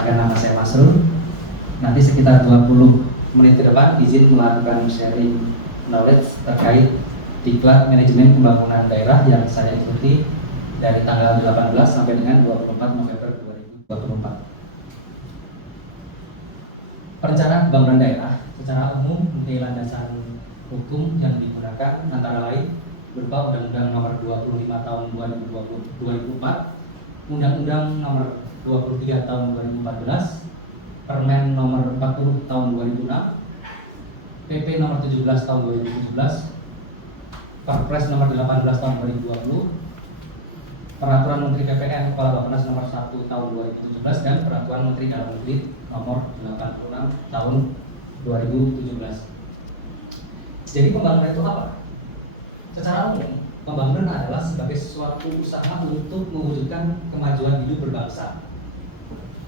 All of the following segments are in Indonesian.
Perkenalkan, nama saya Masrul. Nanti sekitar 20 menit ke depan izin melakukan sharing knowledge terkait Diklat Manajemen Pembangunan Daerah yang saya ikuti dari tanggal 18 sampai dengan 24 November 2024. Perencanaan pembangunan daerah secara umum memiliki landasan hukum yang digunakan antara lain berupa Undang-Undang Nomor 25 Tahun 2004, Undang-Undang Nomor 23 Tahun 2014, Permen Nomor 40 Tahun 2006, PP Nomor 17 Tahun 2017, Perpres Nomor 18 Tahun 2020, Peraturan Menteri PPN Kepala Bappenas Nomor 1 Tahun 2017 dan Peraturan Menteri Dalam Negeri Nomor 86 Tahun 2017. Jadi pembangunan itu apa? Secara umum, pembangunan adalah sebagai suatu usaha untuk mewujudkan kemajuan hidup berbangsa.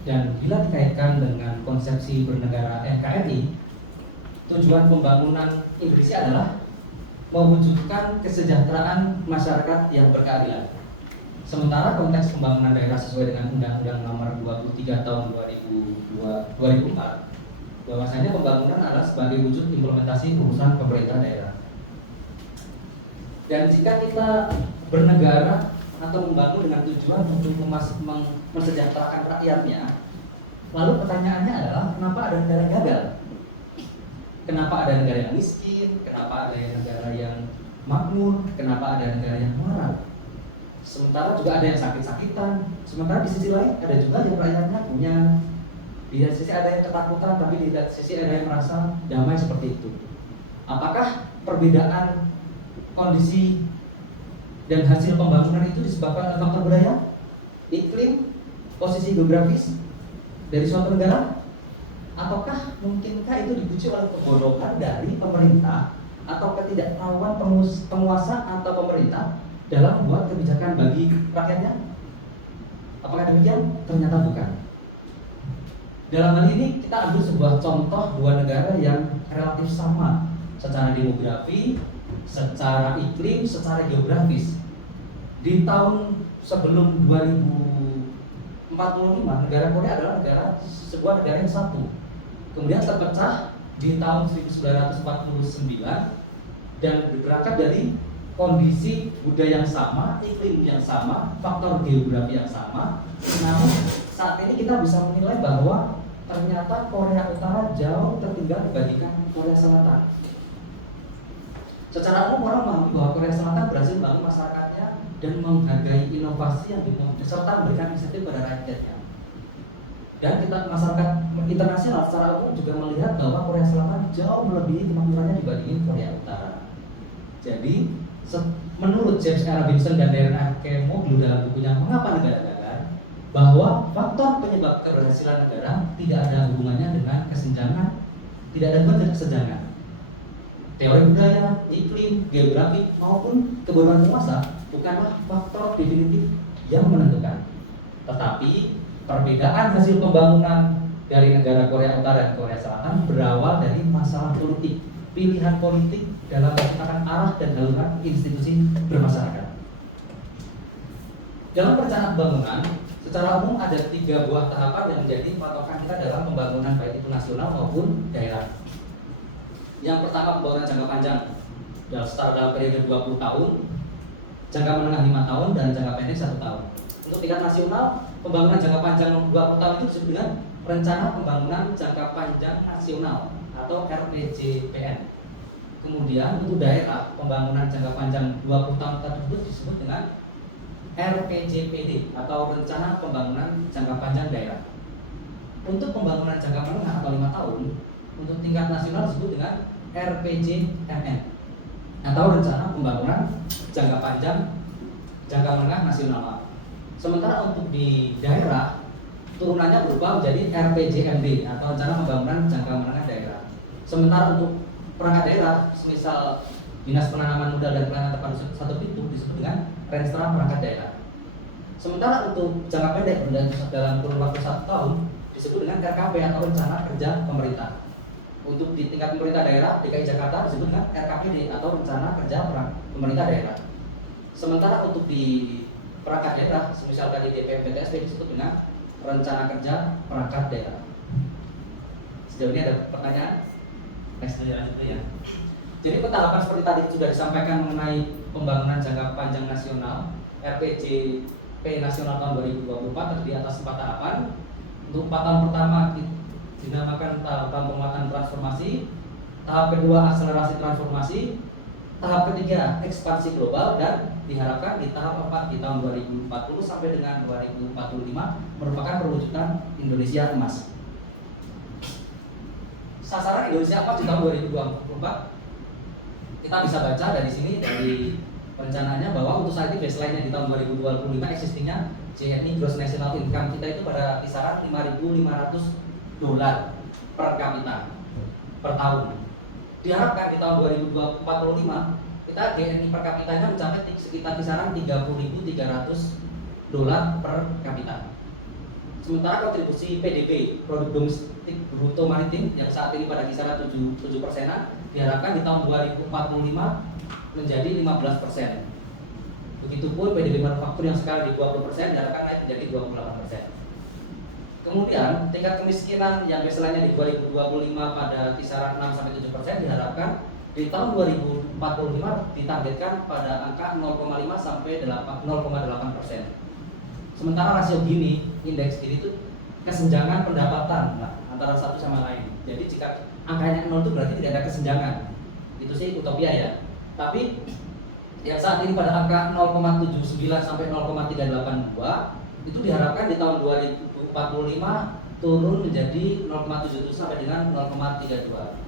Dan bila dikaitkan dengan konsepsi bernegara NKRI, tujuan pembangunan Indonesia adalah mewujudkan kesejahteraan masyarakat yang berkeadilan. Sementara konteks pembangunan daerah sesuai dengan Undang-Undang Nomor 23 Tahun 2004, bahwasanya pembangunan adalah sebagai wujud implementasi urusan pemerintah daerah. Dan jika kita bernegara atau membangun dengan tujuan untuk mensejahterakan rakyatnya, lalu pertanyaannya adalah kenapa ada negara yang gagal? Kenapa ada negara yang miskin? Kenapa ada negara yang makmur? Kenapa ada negara yang marah? Sementara juga ada yang sakit-sakitan. Sementara di sisi lain ada juga yang rakyatnya punya. Di sisi ada yang ketakutan, tapi di sisi ada yang merasa damai seperti itu. Apakah perbedaan kondisi dan hasil pembangunan itu disebabkan oleh faktor budaya, iklim, posisi geografis dari suatu negara? Ataukah mungkinkah itu dipicu oleh kebodohan dari pemerintah atau ketidaktahuan penguasa atau pemerintah dalam membuat kebijakan bagi rakyatnya? Apakah demikian? Ternyata bukan. Dalam hal ini kita ambil sebuah contoh dua negara yang relatif sama secara demografi, secara iklim, secara geografis. Di tahun sebelum 2045, negara Korea adalah sebuah negara yang satu. Kemudian terpecah di tahun 1949 dan berangkat dari kondisi budaya yang sama, iklim yang sama, faktor geografi yang sama. Namun saat ini kita bisa menilai bahwa ternyata Korea Utara jauh tertinggal dibandingkan Korea Selatan. Secara umum orang memahami bahwa Korea Selatan berhasil membangun masyarakatnya dan menghargai inovasi yang dimiliki serta memberikan insentif pada rakyatnya. Dan kita masyarakat internasional secara umum juga melihat bahwa Korea Selatan jauh melebihi kemakmurannya dibandingin Korea Utara. Jadi menurut James A. Robinson dan Darren A. Kemoglu dalam bukunya Mengapa Negara Gagal, bahwa faktor penyebab keberhasilan negara tidak ada hubungannya dengan kesenjangan, tidak ada hubungan dengan kesenjangan. Teori budaya, iklim, geografi maupun kebodohan penguasa bukanlah faktor definitif yang menentukan. Tetapi perbedaan hasil pembangunan dari negara Korea Utara dan Korea Selatan berawal dari masalah politik, pilihan politik dalam menciptakan arah dan haluan institusi bermasyarakat. Dalam perencanaan pembangunan, secara umum ada 3 buah tahapan yang menjadi patokan kita dalam pembangunan baik itu nasional maupun daerah. Yang pertama pembangunan jangka panjang dalam periode 20 tahun, jangka menengah 5 tahun, dan jangka pendek 1 tahun. Untuk tingkat nasional, pembangunan jangka panjang 20 tahun itu disebut dengan Rencana Pembangunan Jangka Panjang Nasional atau RPJPN. Kemudian untuk daerah, pembangunan jangka panjang 20 tahun tersebut disebut dengan RPJPD atau Rencana Pembangunan Jangka Panjang Daerah. Untuk pembangunan jangka menengah atau 5 tahun, untuk tingkat nasional disebut dengan RPJMN atau Rencana Pembangunan Jangka Panjang Jangka Menengah Nasional. Sementara untuk di daerah, turunannya berubah menjadi RPJMD atau Rencana Pembangunan Jangka Menengah Daerah. Sementara untuk perangkat daerah, semisal Dinas Penanaman Modal dan Pelayanan Tepat Satu Pintu disebut dengan Renstra Perangkat Daerah. Sementara untuk jangka pendek dalam kurun waktu 1 tahun disebut dengan RKP atau Rencana Kerja Pemerintah. Untuk di tingkat pemerintah daerah DKI Jakarta disebut dengan RKPD atau Rencana Kerja Pemerintah Daerah. Sementara untuk di perangkat daerah, semisal tadi DPM PTSP disebut dengan rencana kerja perangkat daerah. Sejauh ini ada pertanyaan? Next lanjut ya. Jadi tahapan seperti tadi sudah disampaikan mengenai pembangunan jangka panjang nasional RPJP nasional tahun 2024 terdiri atas 4 tahapan. Untuk 4 tahun pertama dinamakan tahapan penguatan transformasi, tahap kedua akselerasi transformasi, tahap ketiga ekspansi global, dan diharapkan di tahap 4 di tahun 2040 sampai dengan 2045 merupakan perwujudan Indonesia emas. Sasaran Indonesia emas di tahun 2024 kita bisa baca dari sini, dari rencananya, bahwa untuk saat ini baseline-nya di tahun 2025 existingnya GNI Gross National Income kita itu pada kisaran $5.500 per kapita per tahun. Diharapkan di tahun 2045 kita GNI per kapitanya mencapai sekitar kisaran $30.300 per kapita. Sementara kontribusi PDB (Produk Domestik Bruto Maritim) yang saat ini pada kisaran 7%-an diharapkan di tahun 2045 menjadi 15%. Begitupun PDB manufaktur yang sekarang di 20% diharapkan naik menjadi 28%. Kemudian tingkat kemiskinan yang baseline-nya di 2025 pada kisaran 6-7% diharapkan di tahun 2045 ditargetkan pada angka 0,5 sampai 0,8%. Sementara rasio Gini, indeks Gini itu kesenjangan pendapatan antara satu sama lain. Jadi jika angkanya 0 itu berarti tidak ada kesenjangan. Itu sih utopia ya. Tapi yang saat ini pada angka 0,79 sampai 0,382 itu diharapkan di tahun 2045 turun menjadi 0,77 sampai dengan 0,32.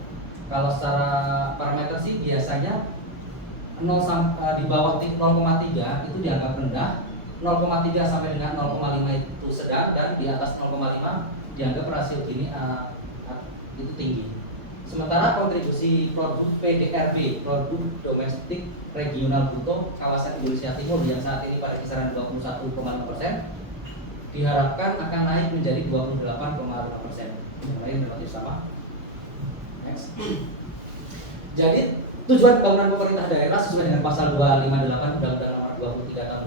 Kalau secara parameter sih biasanya di bawah 0,3 itu dianggap rendah, 0,3 sampai dengan 0,5 itu sedang, dan di atas 0,5 dianggap rasio Gini itu tinggi. Sementara kontribusi produk PDRB (Produk Domestik Regional Bruto) kawasan Indonesia Timur yang saat ini pada kisaran 21,5% diharapkan akan naik menjadi 28,5%. Yang lain relatif sama. Next. Jadi tujuan pembangunan pemerintah daerah sesuai dengan pasal 258 Undang-Undang Nomor 23 Tahun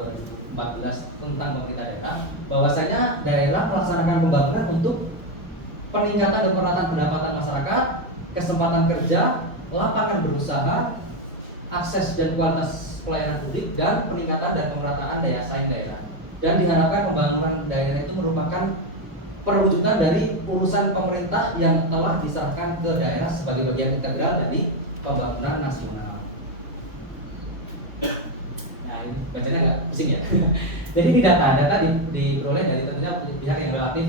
2014 tentang pemerintah daerah, bahwasanya daerah melaksanakan pembangunan untuk peningkatan dan perataan pendapatan masyarakat, kesempatan kerja, lapangan berusaha, akses dan kualitas pelayanan publik, dan peningkatan dan pemerataan daya saing daerah. Dan diharapkan pembangunan daerah itu merupakan perwujudan dari urusan pemerintah yang telah diserahkan ke daerah sebagai bagian integral dari pembangunan nasional. Nah, ini bacanya agak pusing ya. Jadi di data diperoleh dari tentunya pihak yang relatif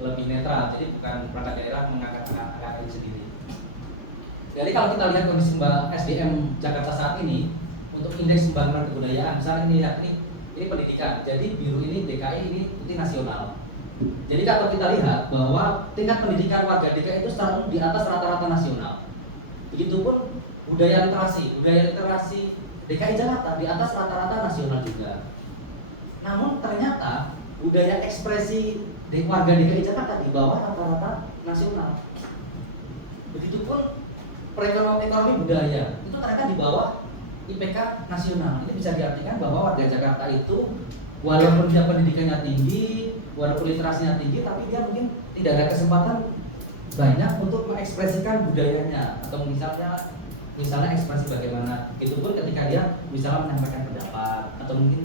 lebih netral, jadi bukan perangkat daerah mengangkat angka ini sendiri. Jadi kalau kita lihat kondisi SDM Jakarta saat ini untuk indeks pembangunan kebudayaan, misalnya ini lihat ini pendidikan. Jadi biru ini DKI, ini putih nasional. Jadi kalau kita lihat bahwa tingkat pendidikan warga DKI itu secara di atas rata-rata nasional. Begitupun budaya literasi DKI Jakarta di atas rata-rata nasional juga. Namun ternyata budaya ekspresi warga DKI Jakarta di bawah rata-rata nasional. Begitupun ekonomi budaya itu ternyata di bawah IPK nasional. Ini bisa diartikan bahwa warga Jakarta itu walaupun dia pendidikannya tinggi, walaupun literasinya tinggi, tapi dia mungkin tidak ada kesempatan banyak untuk mengekspresikan budayanya, atau misalnya ekspresi bagaimana. Itu pun ketika dia misalnya menyampaikan pendapat atau mungkin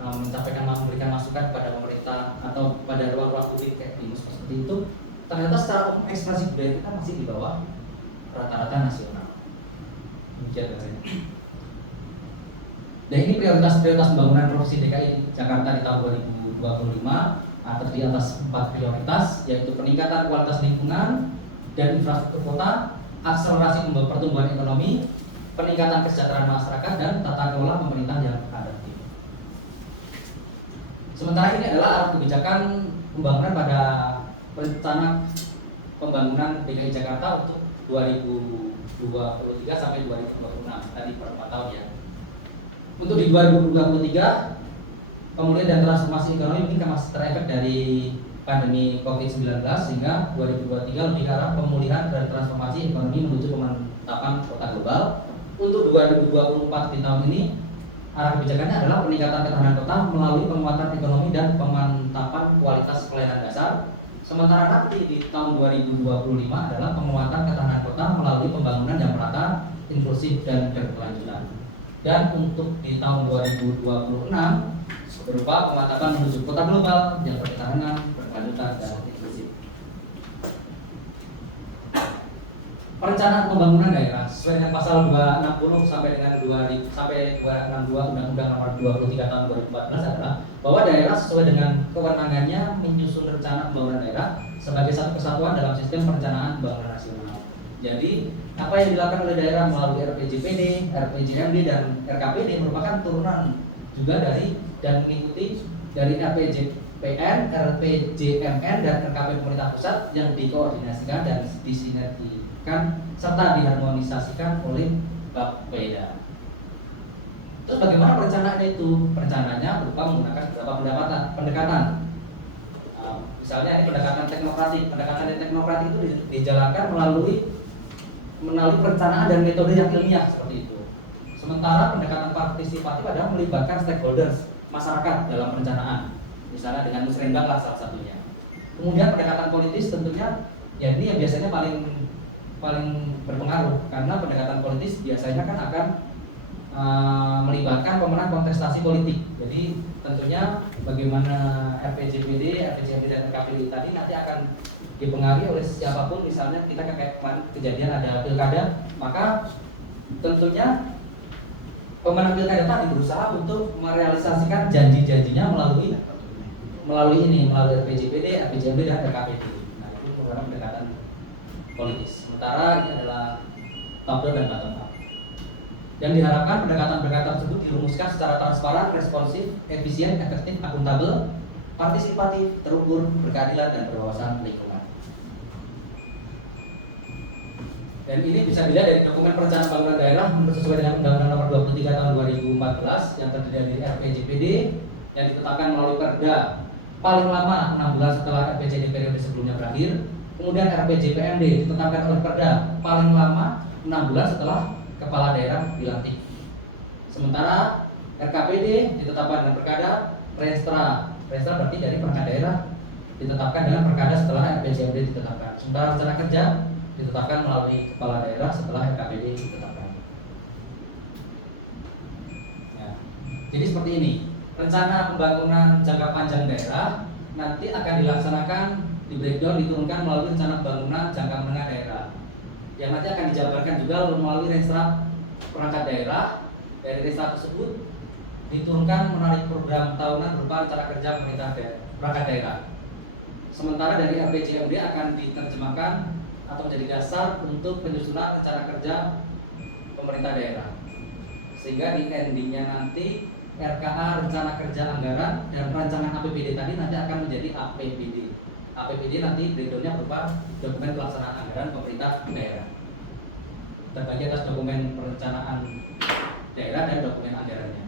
memberikan masukan kepada pemerintah atau pada ruang-ruang publik kayak di seperti itu, ternyata secara ekspresi budaya kita masih di bawah rata-rata nasional. Demikian rasanya. Dan ini prioritas pembangunan Provinsi DKI Jakarta di tahun 2025 terdiri atas 4 prioritas, yaitu peningkatan kualitas lingkungan dan infrastruktur kota, akselerasi pertumbuhan ekonomi, peningkatan kesejahteraan masyarakat, dan tata kelola pemerintah yang adaptif. Sementara ini adalah arah kebijakan pembangunan pada rencana pembangunan DKI Jakarta untuk 2023 sampai 2026, tadi per 4 tahun ya. Untuk di 2023, pemulihan dan transformasi ekonomi mungkin masih terefek dari pandemi COVID-19, sehingga 2023 lebih ke arah pemulihan dan transformasi ekonomi menuju pemantapan kota global. Untuk 2024 di tahun ini, arah kebijakannya adalah peningkatan ketahanan kota melalui penguatan ekonomi dan pemantapan kualitas batas pelayanan dasar. Sementara nanti di tahun 2025 adalah penguatan ketahanan kota melalui pembangunan yang merata, inklusif dan berkelanjutan. Dan untuk di tahun 2026 berupa pemantapan menuju kota global yang berketahanan, berkelanjutan dan inklusif. Perencanaan pembangunan daerah sesuai dengan pasal 260 sampai dengan 262 Undang-Undang Nomor 23 Tahun 2014 adalah bahwa daerah sesuai dengan kewenangannya menyusun rencana pembangunan daerah sebagai satu kesatuan dalam sistem perencanaan pembangunan nasional. Jadi apa yang dilakukan oleh daerah melalui RPJPD, RPJMD dan RKPD merupakan turunan juga dari dan mengikuti dari RPJPN, RPJMN dan RKP pemerintah pusat yang dikoordinasikan dan disinergikan serta diharmonisasikan oleh Bapeda. Terus bagaimana perencanaannya itu? Perencanaannya berupa menggunakan beberapa pendekatan. Misalnya ini pendekatan teknokratik. Pendekatan teknokratik itu dijalankan melalui perencanaan dan metode yang ilmiah seperti itu. Sementara pendekatan partisipatif adalah melibatkan stakeholders masyarakat dalam perencanaan, misalnya dengan musrembang lah salah satunya. Kemudian pendekatan politis tentunya ya ini yang biasanya paling berpengaruh karena pendekatan politis biasanya kan akan melibatkan pemenang kontestasi politik. Jadi tentunya bagaimana RPJPD, RPJMD dan RKPD tadi nanti akan dipengaruhi oleh siapapun. Misalnya kita kayak kemarin kejadian ada pilkada, maka tentunya pemenang pilkada tadi berusaha untuk merealisasikan janji-janjinya melalui RPJPD, RPJMD dan RKPD. Nah itu merupakan pendekatan politis. Sementara ini adalah top down dan bottom up. Dan diharapkan pendekatan-pendekatan tersebut dirumuskan secara transparan, responsif, efisien, efektif, akuntabel, partisipatif, terukur, berkeadilan dan berwawasan lingkungan. Dan ini bisa dilihat dari dokumen perencanaan pembangunan daerah sesuai dengan Undang-Undang Nomor 23 Tahun 2014 yang terdiri dari RPJPD yang ditetapkan melalui Perda paling lama 6 bulan setelah RPJD periode sebelumnya berakhir. Kemudian RPJPMD ditetapkan oleh Perda paling lama 6 bulan setelah kepala daerah dilantik. Sementara RKPD ditetapkan dengan Perkada, Renstra berarti dari perangkat daerah ditetapkan dengan Perkada setelah RPJMD ditetapkan. Sementara rencana kerja ditetapkan melalui kepala daerah setelah RKPD ditetapkan. Ya. Jadi seperti ini. Rencana pembangunan jangka panjang daerah nanti akan dilaksanakan di breakdown diturunkan melalui rencana pembangunan jangka menengah daerah yang nanti akan dijabarkan juga melalui renstra perangkat daerah. Dari renstra tersebut diturunkan menarik program tahunan berupa rencana kerja pemerintah perangkat daerah. Sementara dari RPJMD akan diterjemahkan atau menjadi dasar untuk penyusunan rencana kerja pemerintah daerah. Sehingga di endingnya nanti RKA rencana kerja anggaran dan rancangan APBD tadi nanti akan menjadi APBD. APBD nanti breakdownnya berupa dokumen pelaksanaan anggaran pemerintah daerah. Terbagi atas dokumen perencanaan daerah dan dokumen anggarannya.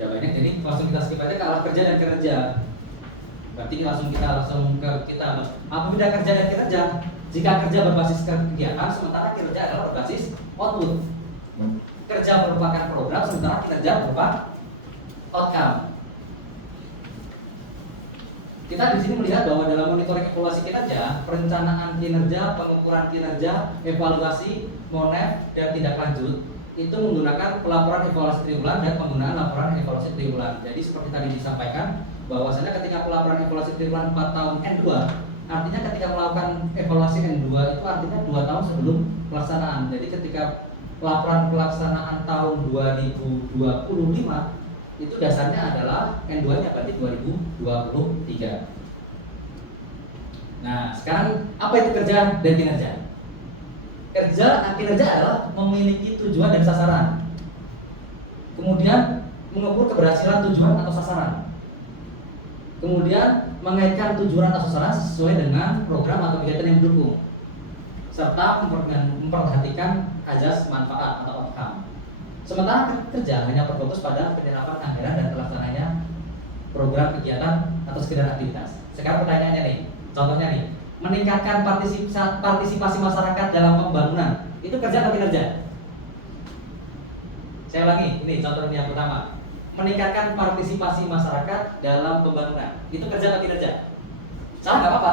Jawabannya jadi langsung kita skip aja ke arah kerja dan kinerja. Berarti langsung ke kita. Apa beda kerja dan kinerja? Jika kerja berbasis kegiatan, sementara kinerja adalah berbasis output. Kerja merupakan program, sementara kinerja berupa outcome. Kita di sini melihat bahwa dalam monitoring evaluasi kinerja, perencanaan kinerja, pengukuran kinerja, evaluasi, monef, dan tindak lanjut itu menggunakan pelaporan evaluasi triwulan dan penggunaan laporan evaluasi triwulan. Jadi seperti tadi disampaikan bahwasanya ketika pelaporan evaluasi triwulan 4 tahun N2, artinya ketika melakukan evaluasi N2 itu artinya 2 tahun sebelum pelaksanaan. Jadi ketika laporan pelaksanaan tahun 2025 itu dasarnya adalah N2-nya berarti 2023. Nah, sekarang apa itu kerja dan kinerja? Kinerja adalah memiliki tujuan dan sasaran. Kemudian mengukur keberhasilan tujuan atau sasaran. Kemudian mengaitkan tujuan atau sasaran sesuai dengan program atau kegiatan yang mendukung, serta memperhatikan azas manfaat atau outcome. Sementara kerja hanya berfokus pada penyerapan anggaran dan pelaksananya program kegiatan atau sekedar aktivitas. Sekarang pertanyaannya nih, contohnya nih, meningkatkan partisipasi masyarakat dalam pembangunan itu kerja atau kinerja? Saya ulangi, ini contoh yang pertama. Meningkatkan partisipasi masyarakat dalam pembangunan. Itu kerja atau kinerja? Salah nggak apa-apa.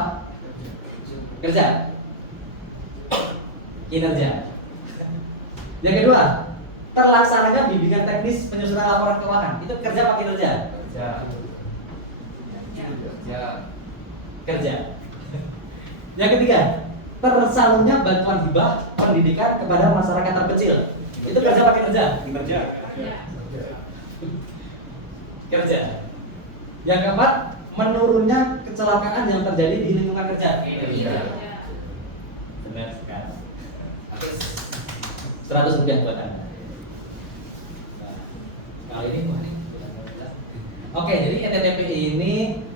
Kerja. Kinerja. Yang kedua, terlaksananya bimbingan teknis penyusunan laporan keuangan. Itu kerja apa kinerja? Kerja. Kerja. Kerja. Yang ketiga, tersalurnya bantuan hibah pendidikan kepada masyarakat terpencil. Itu kerja apa kinerja? Kerja. Kerja. Yang keempat, menurunnya kecelakaan yang terjadi di lingkungan kerja. Benar sekali. 100 rupiah buat Anda. Nah, kali ini wah, oke, jadi ETTP ini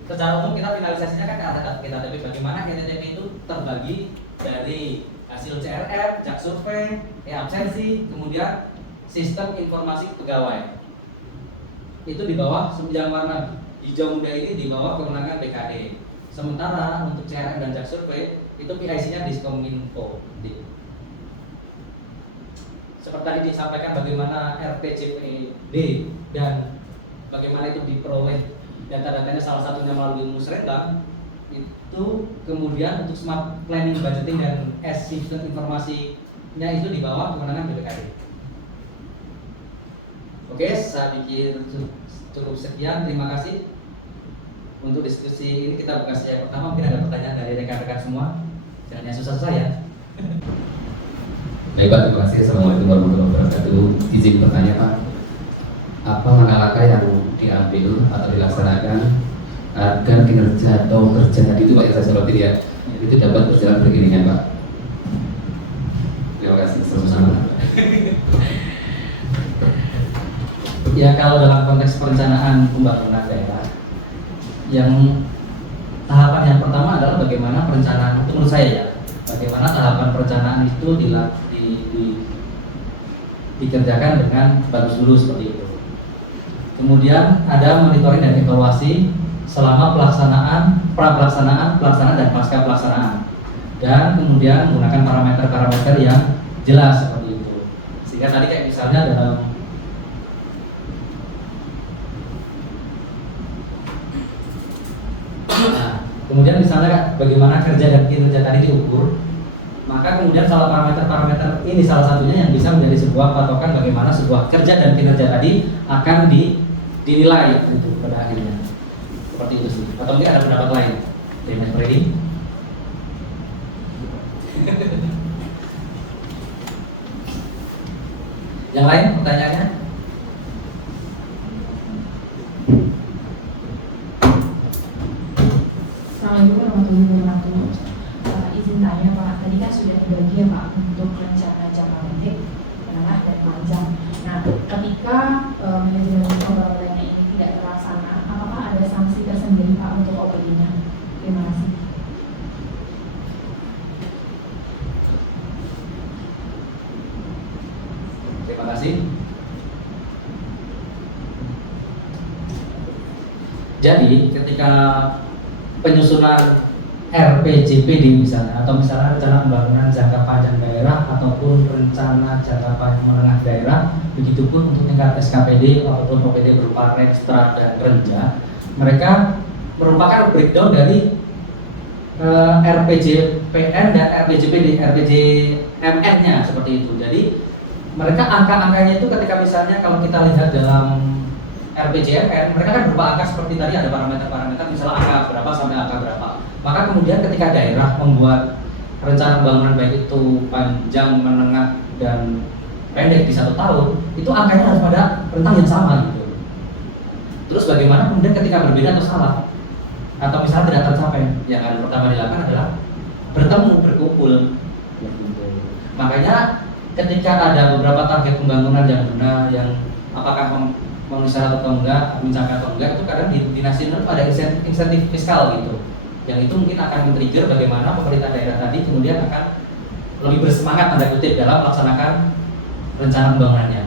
secara umum kita finalisasinya kan ada ETTP. Bagaimana ETTP itu terbagi dari hasil CRF, jak survei, absensi, kemudian sistem informasi pegawai. Itu di bawah yang warna hijau muda ini di bawah kewenangan BKD. Sementara untuk CRF dan jak survei itu PIC-nya Diskominfo. Seperti tadi disampaikan bagaimana RPJPD dan bagaimana itu diperoleh data-datanya, salah satunya melalui musrembang. Itu kemudian untuk smart planning, budgeting dan sistem informasinya itu di bawah kewenangan BPKD. Oke, saya pikir cukup sekian. Terima kasih untuk diskusi ini. Kita buka sesi yang pertama. Mungkin ada pertanyaan dari rekan-rekan semua. Jangan yang susah-susah ya. Baik Pak, terima kasih. Assalamualaikum warahmatullahi wabarakatuh. Izin bertanya Pak, apa langkah-langkah yang diambil atau dilaksanakan agar kinerja atau kerja tadi itu Pak yang saya soroti ya, itu dapat berjalan beriringan Pak? Terima kasih. Sama-sama. Ya, kalau dalam konteks perencanaan pembangunan daerah, yang tahapan yang pertama adalah bagaimana perencanaan itu menurut saya ya, bagaimana tahapan perencanaan itu dikerjakan dengan bagus dulu seperti itu. Kemudian ada monitoring dan evaluasi selama pelaksanaan, pra-pelaksanaan, pelaksanaan dan pasca pelaksanaan. Dan kemudian menggunakan parameter-parameter yang jelas seperti itu. Sehingga tadi kayak misalnya dalam kemudian misalnya bagaimana kerja dan kinerja tadi diukur, maka kemudian salah parameter-parameter ini salah satunya yang bisa menjadi sebuah patokan bagaimana sebuah kerja dan kinerja tadi akan dinilai itu pada akhirnya. Seperti itu sih. Atau mungkin ada pendapat lain dari Mas Freddy? Yang lain pertanyaannya? Assalamualaikum warahmatullahi wabarakatuh. Izin tanya Pak, tadi kan sudah dibagi ya Pak untuk rencana jangka pendek, menengah dan panjang. Nah, ketika manajemen pembangunannya ini tidak terlaksana, apakah ada sanksi tersendiri Pak untuk OPD-nya? Terima kasih. Terima kasih. Jadi ketika penyusunan RPJPD misalnya, atau misalnya rencana pembangunan jangka panjang daerah ataupun rencana jangka panjang menengah daerah, begitupun untuk tingkat SKPD ataupun OPD berupa Rekstra dan Renja, mereka merupakan breakdown dari RPJPN dan RPJPD, RPJMN-nya seperti itu. Jadi mereka angka-angkanya itu ketika misalnya kalau kita lihat dalam RPJMN, mereka kan berupa angka seperti tadi ada parameter-parameter, misalnya angka berapa sampai angka berapa. Maka kemudian ketika daerah membuat rencana pembangunan baik itu panjang, menengah, dan pendek di 1 tahun, itu angkanya harus pada rentang yang sama gitu. Terus bagaimana kemudian ketika berbeda atau salah, atau misalnya tidak tercapai, yang harus pertama dilakukan adalah bertemu, berkumpul. Makanya ketika ada beberapa target pembangunan yang benar, yang apakah memenuhi syarat atau enggak, mencapai atau enggak, itu kadang di nasional ada insentif fiskal gitu, yang itu mungkin akan men-trigger bagaimana pemerintah daerah tadi kemudian akan lebih bersemangat tanda kutip dalam melaksanakan rencana pembangunannya.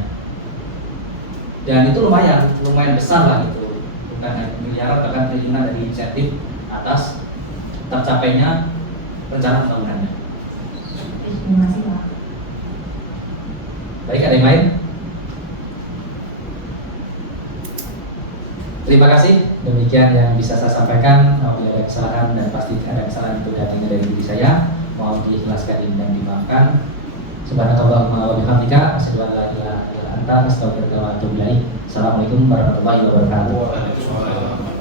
Dan itu lumayan besar lah gitu, bukan hanya miliaran bahkan triliunan dari insentif atas tercapainya rencana pembangunannya. Terima kasih Pak. Baik, ada yang lain? Terima kasih. Demikian yang bisa saya sampaikan. Apabila ada kesalahan dan pasti ada kesalahan itu datangnya dari diri saya, mohon diikhlaskan dan dimaafkan. Subhanakallahumma wa bihamdika asyhadu an la ilaha illa anta astaghfiruka wa atubu ilaik. Assalamualaikum warahmatullahi wabarakatuh.